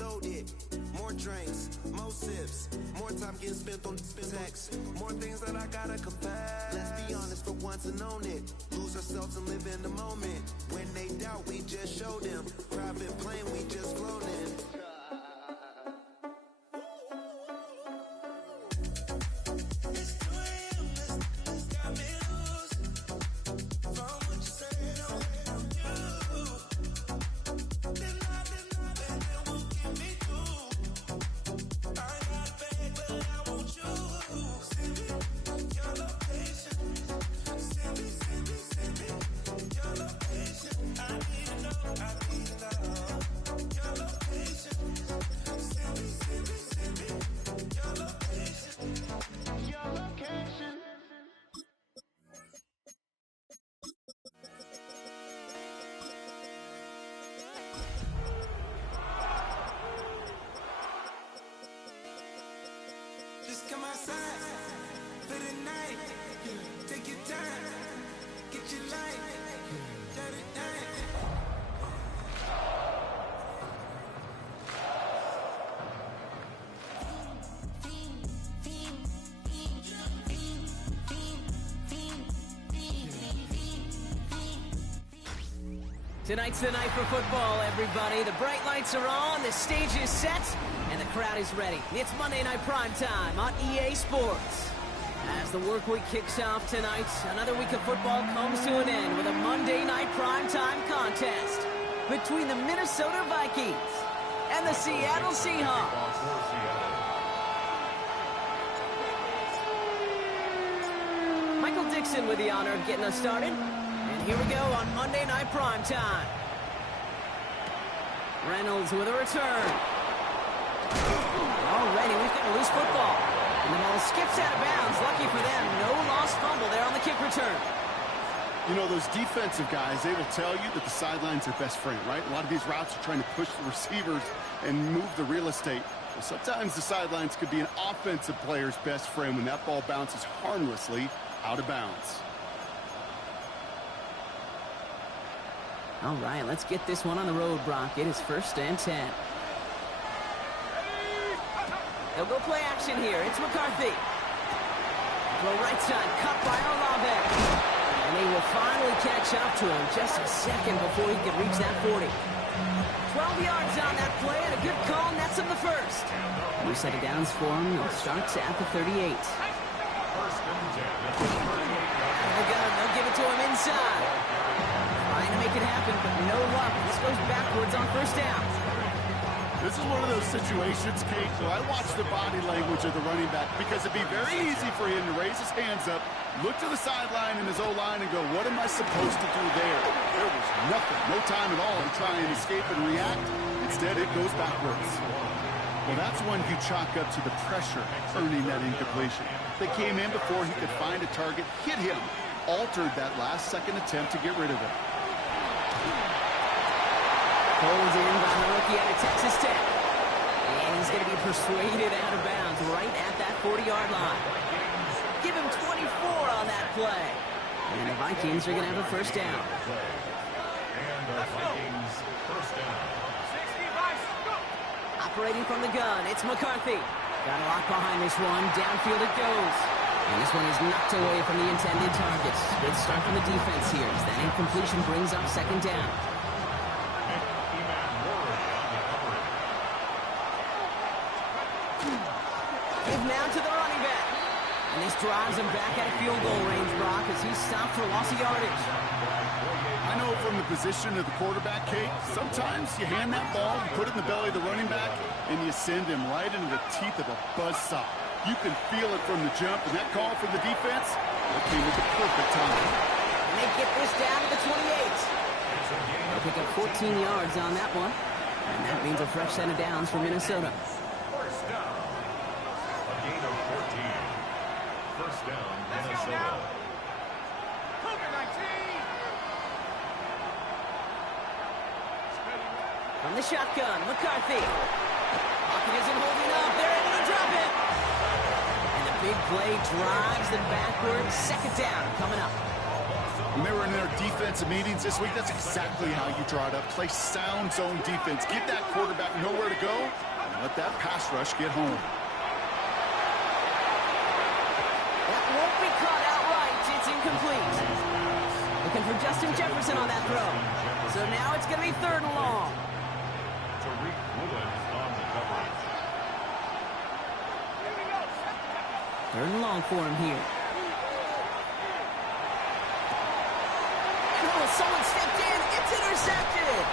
loaded. More drinks, more sips, more time getting spent on text. More things that I gotta confess. Let's be honest for once and own it. Lose ourselves and live in the moment. When they doubt, we just show them. Private plane, we just flown in. Just come outside for the night. Take your time, get your life, shut it down. Tonight's the night for football, everybody. The bright lights are on, the stage is set, and the crowd is ready. It's Monday Night Primetime on EA Sports. As the work week kicks off tonight, another week of football comes to an end with a Monday Night Primetime contest between the Minnesota Vikings and the Seattle Seahawks. Michael Dixon with the honor of getting us started. And here we go on Monday Night Primetime. Reynolds with a return. Alrighty, we've got a loose football. And the ball skips out of bounds. Lucky for them, no lost fumble there on the kick return. You know, those defensive guys, they will tell you that the sideline's their best friend, right? A lot of these routes are trying to push the receivers and move the real estate. Well, sometimes the sidelines could be an offensive player's best friend when that ball bounces harmlessly out of bounds. All right, let's get this one on the road, Brock. It is 1st and 10. They'll go play action here. It's McCarthy. Throw right side, cut by Olave. And they will finally catch up to him just a second before he could reach that 40. 12 yards on that play, and a good call nets him the first. New set of downs for him. It starts at the 38. They'll give it to him inside. Trying to make it happen, but no luck. This goes backwards on 1st down. This is one of those situations, Kate, where I watch the body language of the running back because it'd be very easy for him to raise his hands up, look to the sideline in his O-line and go, what am I supposed to do there? There was nothing, no time at all to try and escape and react. Instead, it goes backwards. Well, that's when you chalk up to the pressure earning that incompletion. They came in before he could find a target, hit him, altered that last-second attempt to get rid of it. Pulled in by the rookie out of Texas Tech. And he's going to be persuaded out of bounds right at that 40-yard line. Give him 24 on that play. And the Vikings are going to have a 1st down. And the Vikings 1st down. Operating from the gun, it's McCarthy. Got a lock behind this one. Downfield it goes. And this one is knocked away from the intended targets. Good start from the defense here as that incompletion brings up 2nd down. Give now to the running back. And this drives him back at field goal range, Brock, as he's stopped for loss of yardage. I know from the position of the quarterback, Kate, sometimes you hand that ball, you put it in the belly of the running back, and you send him right into the teeth of a buzzsaw. You can feel it from the jump, and that call from the defense, that came at the perfect time. And they get this down to the 28. They'll pick up 14 yards on that one, and that means a fresh set of downs for Minnesota. 1st down. A gain of 14. 1st down, Minnesota. From the shotgun, McCarthy. Pocket isn't holding up. They're able to drop it. And the big play drives them backwards. 2nd down coming up. When they were in their defensive meetings this week, that's exactly how you draw it up. Play sound zone defense. Give that quarterback nowhere to go, and let that pass rush get home. That won't be caught outright. It's incomplete. Looking for Justin Jefferson on that throw. So now it's going to be 3rd and long. Tariq Woolen on the coverage. 3rd and long for him here. Someone stepped in. It's intercepted.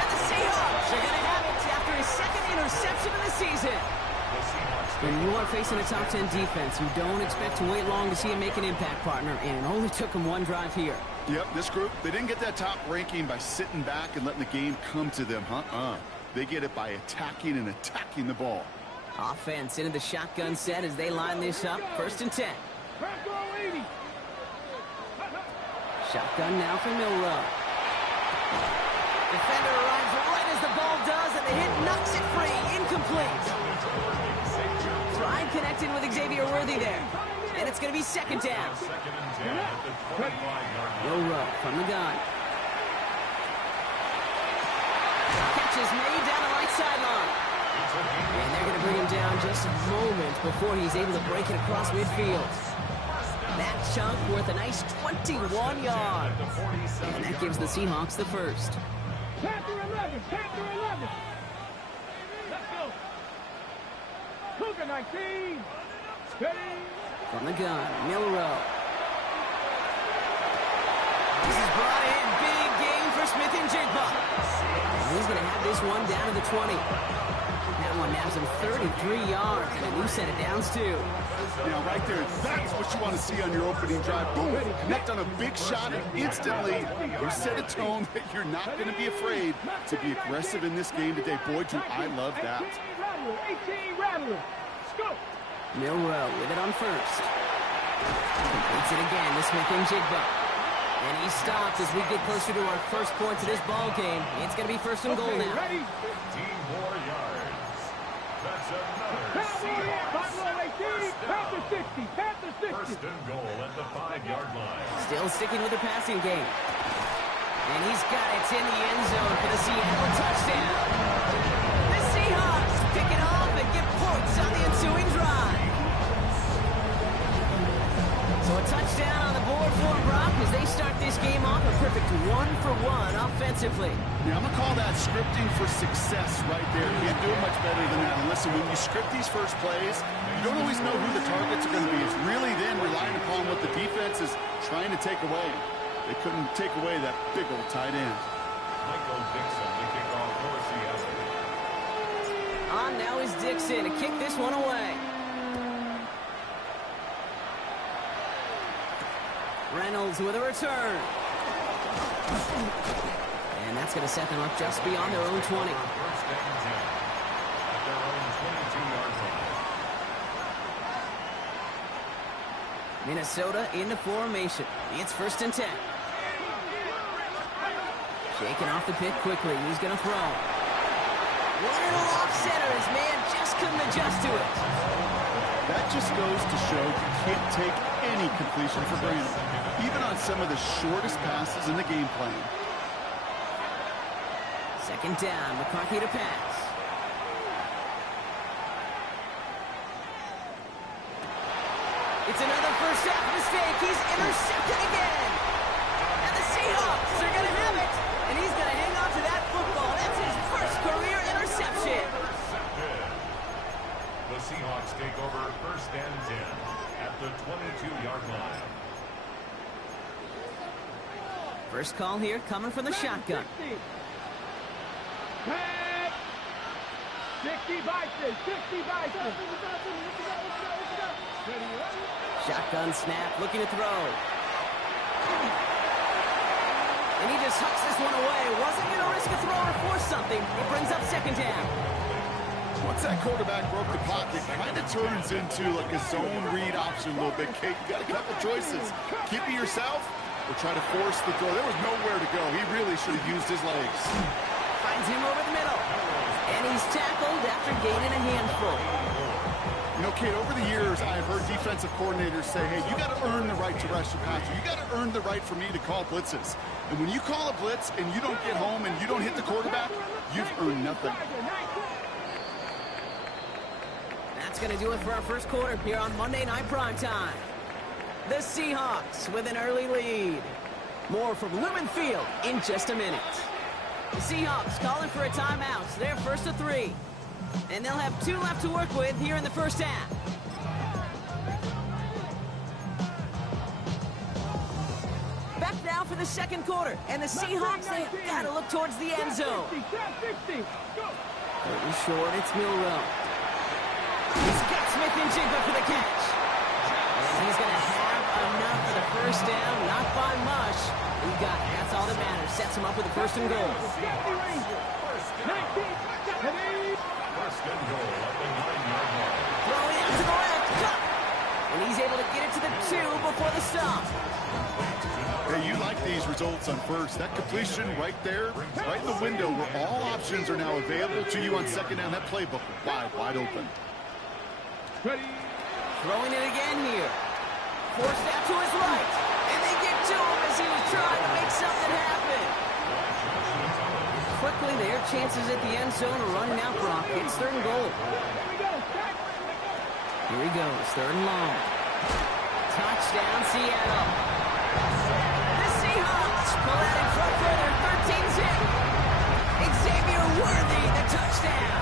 And the Seahawks are going to have it after his 2nd interception of the season. When you are facing a top 10 defense, you don't expect to wait long to see him make an impact, partner, and it only took him 1 drive here. Yep, this group, they didn't get that top ranking by sitting back and letting the game come to them, They get it by attacking the ball. Offense into the shotgun set as they line this up. 1st and 10. Shotgun now for Milroe. Defender arrives right as the ball does, and the hit knocks it free. Incomplete. Tried connecting with Xavier Worthy there. And it's going to be 2nd down. Milroe from the gun. Catch is made down the right sideline. And they're going to bring him down just a moment before he's able to break it across midfield. That chunk worth a nice 21 yards. And that gives the Seahawks the 1st. Panther 11, Panther 11. Let's go. Cougar 19. Steady. From the gun, Milroe. This is brought in. Big game for Smith-Njigba. And he's going to have this one down to the 20. That one nabs him 33 yards, and a new set of downs, too. Now, right there, that's what you want to see on your opening drive. Boom, connect on a big shot, and instantly you set a tone that you're not going to be afraid to be aggressive in this game today. Boy, do I love that. 18 Rattler. Scope. Milroe with it on 1st. Completes it again to Smith-Njigba. And he stops as we get closer to our 1st points of this ball game. It's going to be 1st and goal now. 15 more yards. That's another Panther 18, Panther 60, Panther 60. 1st and goal at the 5-yard line. Still sticking with the passing game. And he's got it in the end zone for the Seattle touchdown. The Seahawks pick it off and get points on the ensuing drive. So a touchdown on the board for Brock as they start this game off a perfect 1-for-1 offensively. Now, I'm going to call that scripting for success right there. You can't do it much better than that. And listen, when you script these first plays, you don't always know who the targets are going to be. It's really then relying upon what the defense is trying to take away. They couldn't take away that big old tight end. Michael Dixon to kick off for Seattle. On now is Dixon to kick this one away. Reynolds with a return. And that's going to set them up just beyond their own 20. 1st and 10 at their own 22-yard line. Minnesota into formation. It's 1st and 10. Shaking off the pick quickly. He's going to throw. One little off center. His man just couldn't adjust to it. That just goes to show you can't take any completion for granted, even on some of the shortest passes in the game plan. 2nd down. McCarthy to pass. It's another first half mistake. He's intercepted again. And the Seahawks are going to have it. And he's going to hang on to that football. That's his 1st career interception. The Seahawks take over 1st and 10 at the 22-yard line. First call here coming from the shotgun. 60 Bison, 60 Bison. Shotgun snap, looking to throw. And he just hucks this one away. Wasn't going to risk a throw or force something. It brings up 2nd down. Once that quarterback broke the pocket, it kind of turns into like a zone read option a little bit. Kate, you got a couple choices. Keep it yourself or try to force the throw. There was nowhere to go. He really should have used his legs. Finds him over the middle. And he's tackled after gaining a handful. You know, Kate, over the years, I've heard defensive coordinators say, hey, you got to earn the right to rush your passer. You got to earn the right for me to call blitzes. And when you call a blitz and you don't get home and you don't hit the quarterback, you've earned nothing. That's going to do it for our first quarter here on Monday Night Primetime. The Seahawks with an early lead. More from Lumen Field in just a minute. The Seahawks calling for a timeout. So they're first to 3. And they'll have 2 left to work with here in the first half. Back now for the second quarter. And the Seahawks, they've got to look towards the end zone. Pretty short, it's Milroe. He's got Smith and Jigba for the catch. And he's going to have enough for the first down. Not by much. He got it. That's all that matters. Sets him up with a first and goal. Throwing out to the left. Cut. And he's able to get it to the 2 before the stop. Hey, you like these results on first. That completion right there, right in the window where all options are now available to you on second down. That playbook wide open. Throwing it again here. Forced out to his right. And they get to him as he was trying to make something happen. Quickly, their chances at the end zone are running out, Brock. It's third and goal. Here he goes, third and long. Touchdown, Seattle. The Seahawks pull out in front for their 13th hit. Xavier Worthy, the touchdown.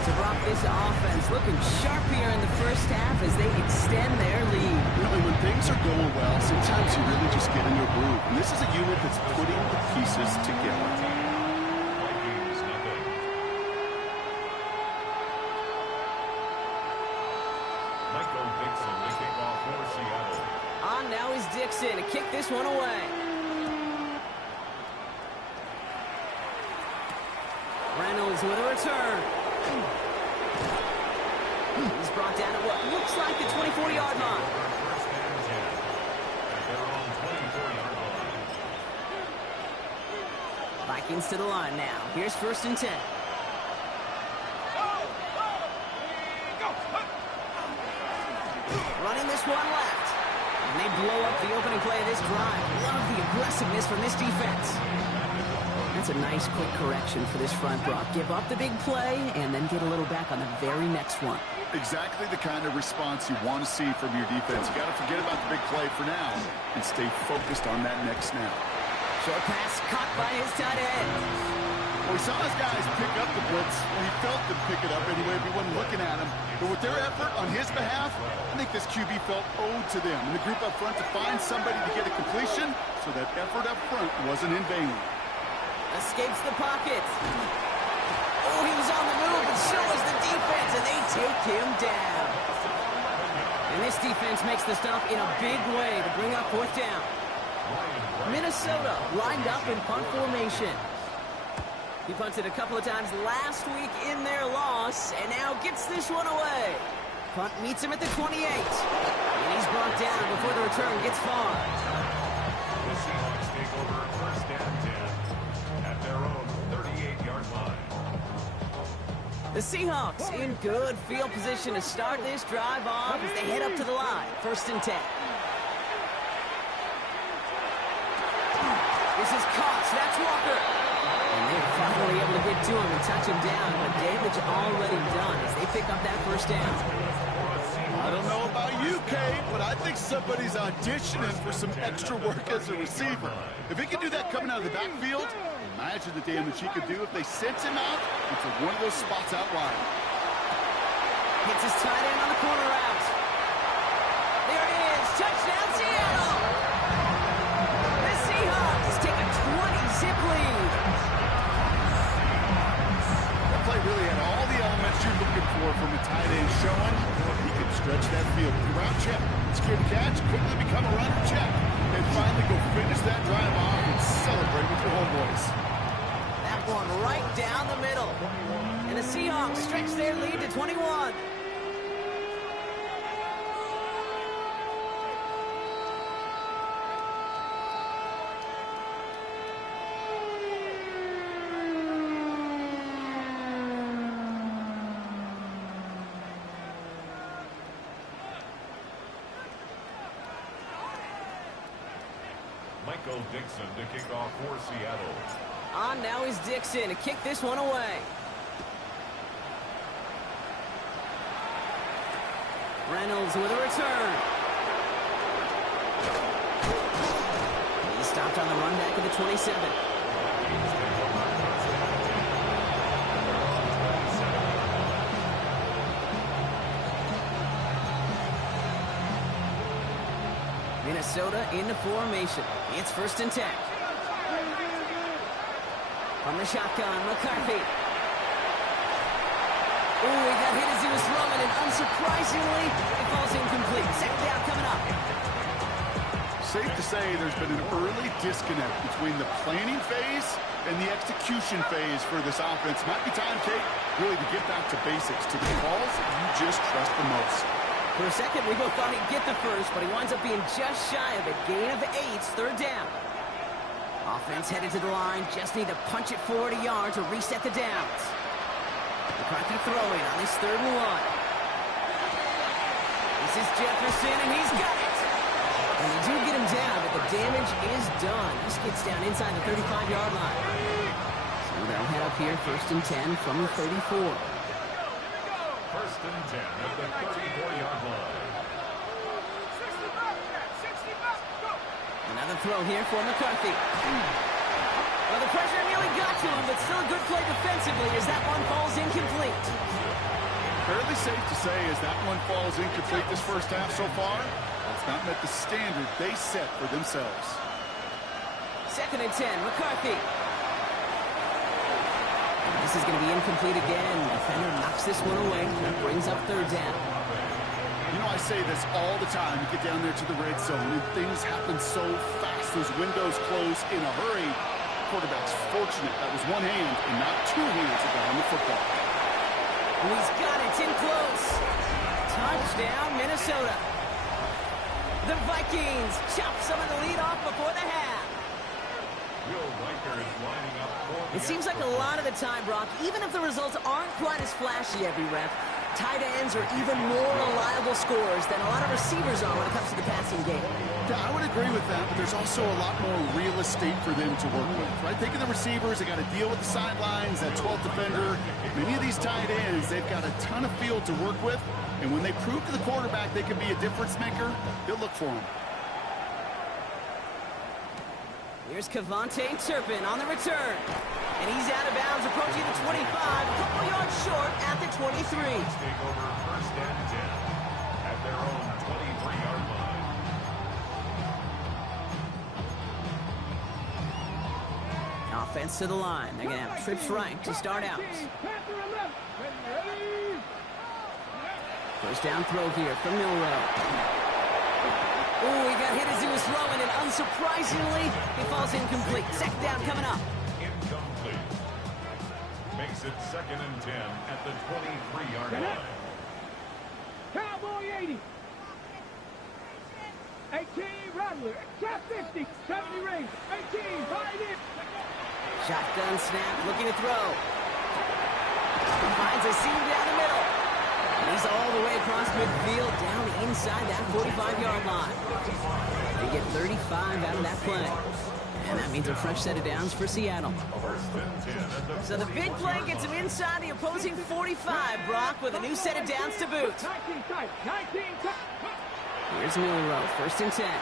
So Brock, this offense looking sharp here in the first half as they extend their lead. You know, when things are going well, sometimes you really just get into a groove. And this is a unit that's putting the pieces together. Now is Dixon to kick this one away. Reynolds with a return. He's brought down at what looks like the 24-yard line. Vikings to the line now. Here's first and 10. Running this one left. And they blow up the opening play of this drive. Love the aggressiveness from this defense. That's a nice quick correction for this front, Brock. Give up the big play and then get a little back on the very next one. Exactly the kind of response you want to see from your defense. You got to forget about the big play for now and stay focused on that next snap. Short pass caught by his tight end. Well, we saw his guys pick up the blitz. Well, he felt them pick it up anyway if he wasn't looking at him. But with their effort on his behalf, I think this QB felt owed to them. And the group up front to find somebody to get a completion, so that effort up front wasn't in vain. Escapes the pocket. Oh, he's on the move, and so is the defense, and they take him down. And this defense makes the stop in a big way to bring up fourth down. Minnesota lined up in punt formation. He punted a couple of times last week in their loss, and now gets this one away. Punt meets him at the 28. And he's brought down before the return gets far. The Seahawks take over first and 10 at their own 38-yard line. The Seahawks in good field position to start this drive off as they head up to the line. First and 10. This is Cox. That's Walker. And they're finally able to get to him and touch him down, but damage already done as they pick up that first down. I don't know about you, Kate, but I think somebody's auditioning for some extra work as a receiver. If he can do that coming out of the backfield, imagine the damage he could do if they sent him out into one of those spots out wide. Hits his tight end on the corner route. There it is. Touchdown, Seattle. The Seahawks take a 20-zip lead. That play really had all the elements you're looking for from a tight end showing. He can stretch that field with a route check, secure the catch, quickly become a runner check, and finally go finish that drive off and celebrate with your homeboys. That one right down the middle. And the Seahawks stretch their lead to 21. Michael Dixon to kick off for Seattle. On now is Dixon to kick this one away. Reynolds with a return. He's stopped on the run back at the 27. Minnesota into formation. It's 1st and 10. From the shotgun, McCarthy. Ooh, he got hit as he was throwing, and unsurprisingly, it falls incomplete. 2nd down coming up. Safe to say there's been an early disconnect between the planning phase and the execution phase for this offense. Might be time, Kate, really to get back to basics, to the calls you just trust the most. For a second, we both thought he'd get the first, but he winds up being just shy of it. Gain of 8, 3rd down. Offense headed to the line, just need to punch it forward a yard to reset the downs. McCarthy throwing on this 3rd and 1. This is Jefferson, and he's got it. And they do get him down, but the damage is done. This gets down inside the 35-yard line. So they'll head up here, 1st and 10 from the 34. 1st and 10 at the 34-yard line. Another throw here for McCarthy. Well, the pressure nearly got to him, but still a good play defensively as that one falls incomplete. Fairly safe to say as that one falls incomplete this first half so far, it's not met the standard they set for themselves. 2nd and 10, McCarthy. This is going to be incomplete again. Defender knocks this one away. That brings up 3rd down. You know, I say this all the time. You get down there to the red zone, and things happen so fast. Those windows close in a hurry. Quarterback's fortunate that was one hand and not 2 hands around the football. And he's got it. It's in close. Touchdown, Minnesota. The Vikings chop some of the lead off before the half. Will Riker is lining up for It seems like a lot of the time, Brock, even if the results aren't quite as flashy every rep, tight ends are even more reliable scorers than a lot of receivers are when it comes to the passing game. Yeah, I would agree with that, but there's also a lot more real estate for them to work with, right? Think of the receivers. They got to deal with the sidelines, that 12th defender. Many of these tight ends, they've got a ton of field to work with, and when they prove to the quarterback they can be a difference maker, they'll look for him. Here's Kevontae Turpin on the return. And he's out of bounds, approaching the 25, a couple yards short at the 23. Take over 1st and 10 at their own 23-yard line. Offense to the line. They're going to have trips right to start out. 1st down throw here from Milroe. Oh, he got hit as he was throwing, and unsurprisingly, he falls incomplete. 2nd down coming up. Incomplete. Makes it 2nd and 10 at the 23-yard line. Cowboy 80. 18, Rattler. Top 50. 70 rings. 18, right in. Shotgun snap, looking to throw. Finds a seam down the middle. And he's all the way across midfield, down inside that 45-yard line. They get 35 out of that play. And that means a fresh set of downs for Seattle. So the big play gets him inside the opposing 45, Brock, with a new set of downs to boot. 19 tight. 19 tight. Here's Milroe, 1st and 10.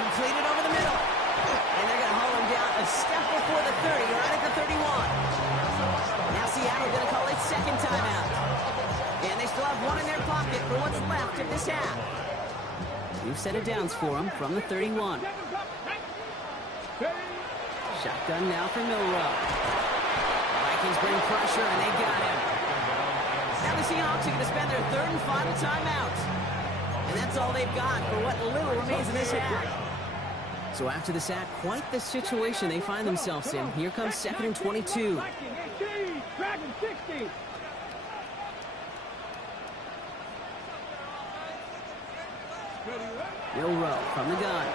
Completed over the middle. And they're going to haul him down a step before the 30, right at the 31. Now Seattle going to call it 2nd timeout. And they still have one in their pocket for what's left of this half. New set of downs for them from the 31. Shotgun now for Milroe. Vikings bring pressure, and they got him. Now the Seahawks are going to spend their 3rd and final timeout. And that's all they've got for what little remains in this half. So after the sack, quite the situation they find themselves in. Here comes 2nd and 22. Dragon 60. Milroe from the gun.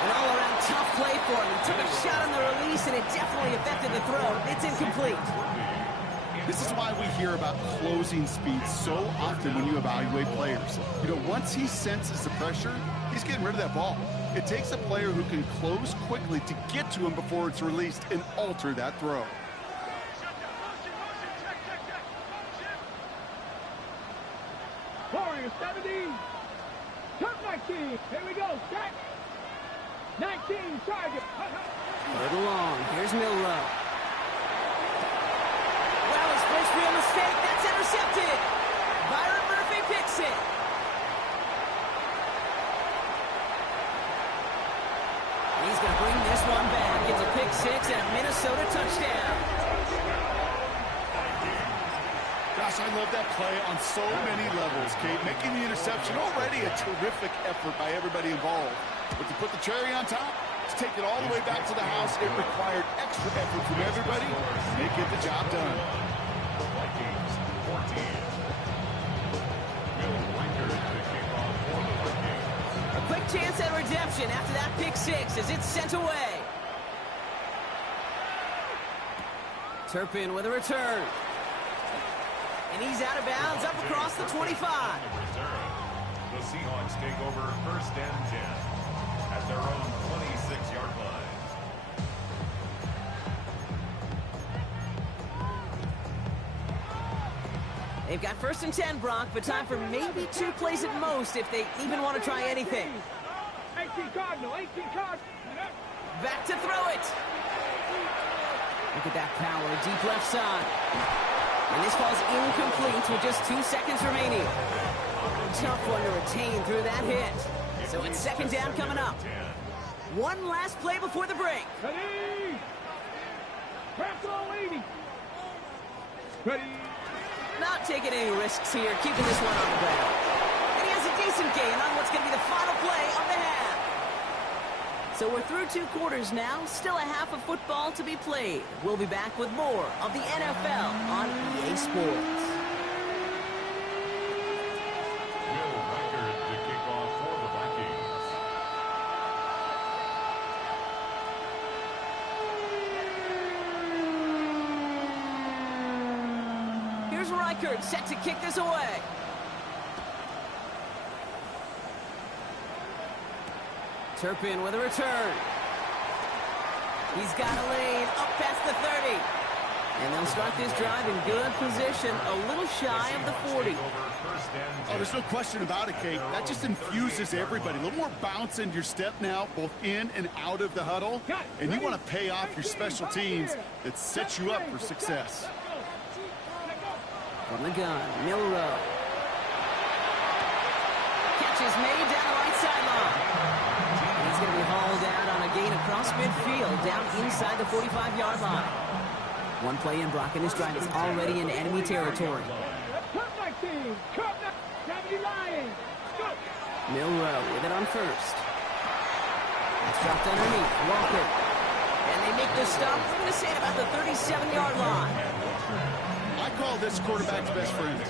An all-around tough play for him. He took a shot on the release, and it definitely affected the throw. It's incomplete. This is why we hear about closing speed so often when you evaluate players. You know, once he senses the pressure, he's getting rid of that ball. It takes a player who can close quickly to get to him before it's released and alter that throw. Warriors 70. Top 19. Here we go. Set. 19. Target. Put it along. Here's Milroe. Well, his first real mistake. That's intercepted. Byron Murphy picks it. He's going to bring this one back. It's a pick six and a Minnesota touchdown. Gosh, I love that play on so many levels, Kate. Making the interception already a terrific effort by everybody involved. But to put the cherry on top, to take it all the way back to the house, it required extra effort from everybody. They get the job done. Vikings 14. Will Riker to kick off for the Vikings. A quick chance at redemption after that pick six as it's sent away. Turpin with a return. And he's out of bounds up across the 25. The Seahawks take over first and 10 at their own 26-yard line. They've got first and 10, Brock, but time for maybe 2 plays at most if they even want to try anything. 18 Cardinal. 18 Cardinal. Back to throw it. Look at that power, deep left side. And this ball's incomplete with just 2 seconds remaining. Tough one to retain through that hit. So it's second down coming up. One last play before the break. Ready. Press all 80. Ready. Not taking any risks here, keeping this one on the ground. And he has a decent gain on what's going to be the final play of the half. So we're through 2 quarters now, still a half of football to be played. We'll be back with more of the NFL on EA Sports. Will Riker to kick off for the Vikings. Here's Reichert set to kick this away. Turpin with a return. He's got a lane up past the 30. And they'll start this drive in good position, a little shy of the 40. Oh, there's no question about it, Kate. That just infuses everybody. A little more bounce in your step now, both in and out of the huddle. And you want to pay off your special teams that sets you up for success. From the gun, Milroe. Catch is made down the right sideline. He's going to be hauled out on a gain across midfield, down inside the 45-yard line. One play in, Brock, and this drive is already in enemy territory. Milroe with it on first. It's dropped underneath. Walker. And they make the stop. I'm going to say about the 37-yard line. I call this quarterback's best friend.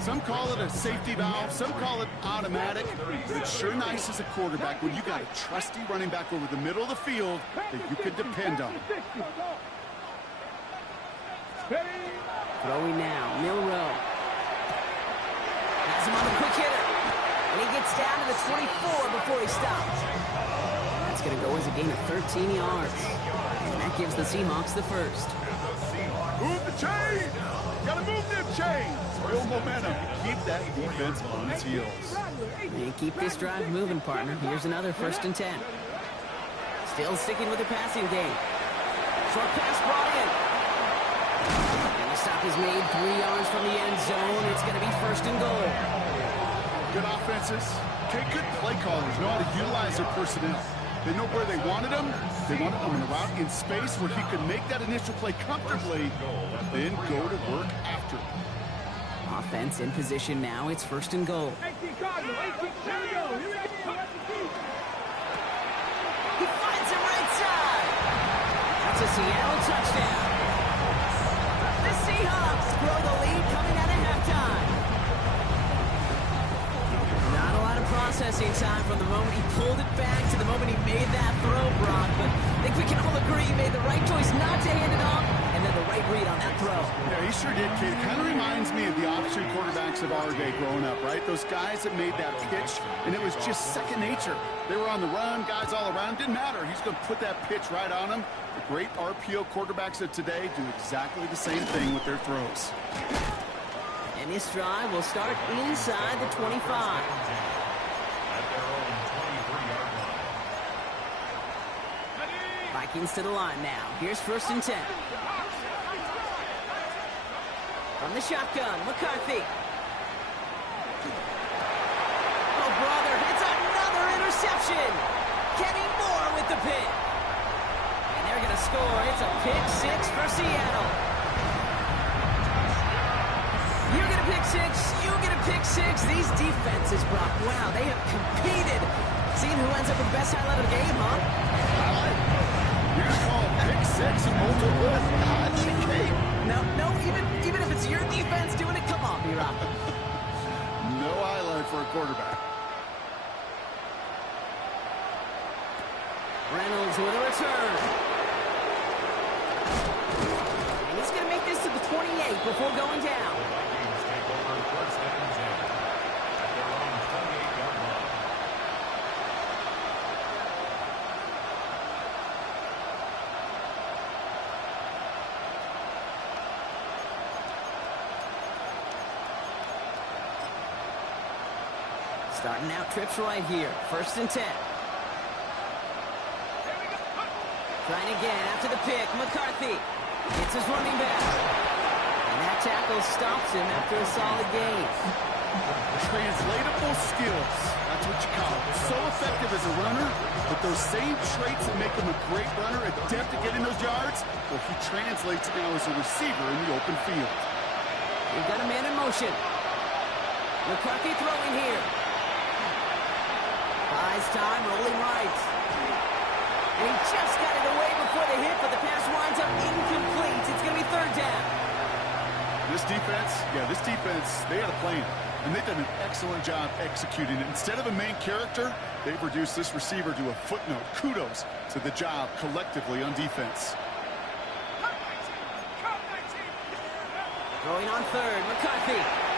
Some call it a safety valve, some call it automatic, but it's sure nice as a quarterback when you got a trusty running back over the middle of the field that you can depend on. Throwing now, Milroe. Has him on the quick hitter. And he gets down to the 24 before he stops. That's going to go as a gain of 13 yards. And that gives the Seahawks the first. Move the chains! Gotta move them chains! Build momentum. Keep that defense on its heels. And keep this drive moving, partner. Here's another first and 10. Still sticking with the passing game. Short pass brought in. And the stop is made 3 yards from the end zone. It's going to be first and goal. Good offenses. Okay, good play callers know how to utilize their personnel. They know where they wanted him. They wanted him in a route in space where he could make that initial play comfortably, then go to work after. Offense in position now. It's first and goal. He finds him right side. That's a Seattle touchdown. The Seahawks grow the lead coming out of halftime. Not a lot of processing time from the moment he pulled it back to the moment he made that throw, Brock. But I think we can all agree he made the right choice not to hand it off, and then the right read on that throw. Yeah, he sure did, kid. Kind of reminds me of the option quarterbacks of our day growing up, right? Those guys that made that pitch, and it was just second nature. They were on the run, guys all around. Didn't matter. He's going to put that pitch right on them. The great RPO quarterbacks of today do exactly the same thing with their throws. And this drive will start inside the 25. At their own 23-yard line. Vikings to the line now. Here's 1st and 10. From the shotgun, McCarthy. Oh, brother, it's another interception. Kenny Moore with the pick. And they're going to score. It's a pick six for Seattle. You get a pick six, you get a pick six. These defenses, Brock, wow, they have competed. Seeing who ends up with the best highlight of the game, huh? Highlight? You're going to call a pick six and multiple? That's a cake. No, even if it's your defense doing it, come on, B-Rock. No highlight for a quarterback. Reynolds with a return. And he's going to make this to the 28 before going down. The Vikings take over 1st and 10 at their own 28-yard line. Starting out trips right here. 1st and 10. Trying again after the pick. McCarthy hits his running back. And that tackle stops him after a solid gain. Translatable skills. That's what you call it. So effective as a runner, but those same traits that make him a great runner, adept at getting those yards, well, he translates now as a receiver in the open field. We've got a man in motion. McCarthy throwing here. Buys time, rolling right. And he just got it away before the hit, but the pass winds up incomplete. It's going to be 3rd down. This defense, they had a plan, and they've done an excellent job executing it. Instead of a main character, they've reduced this receiver to a footnote. Kudos to the job collectively on defense. Going on 3rd, McCarthy.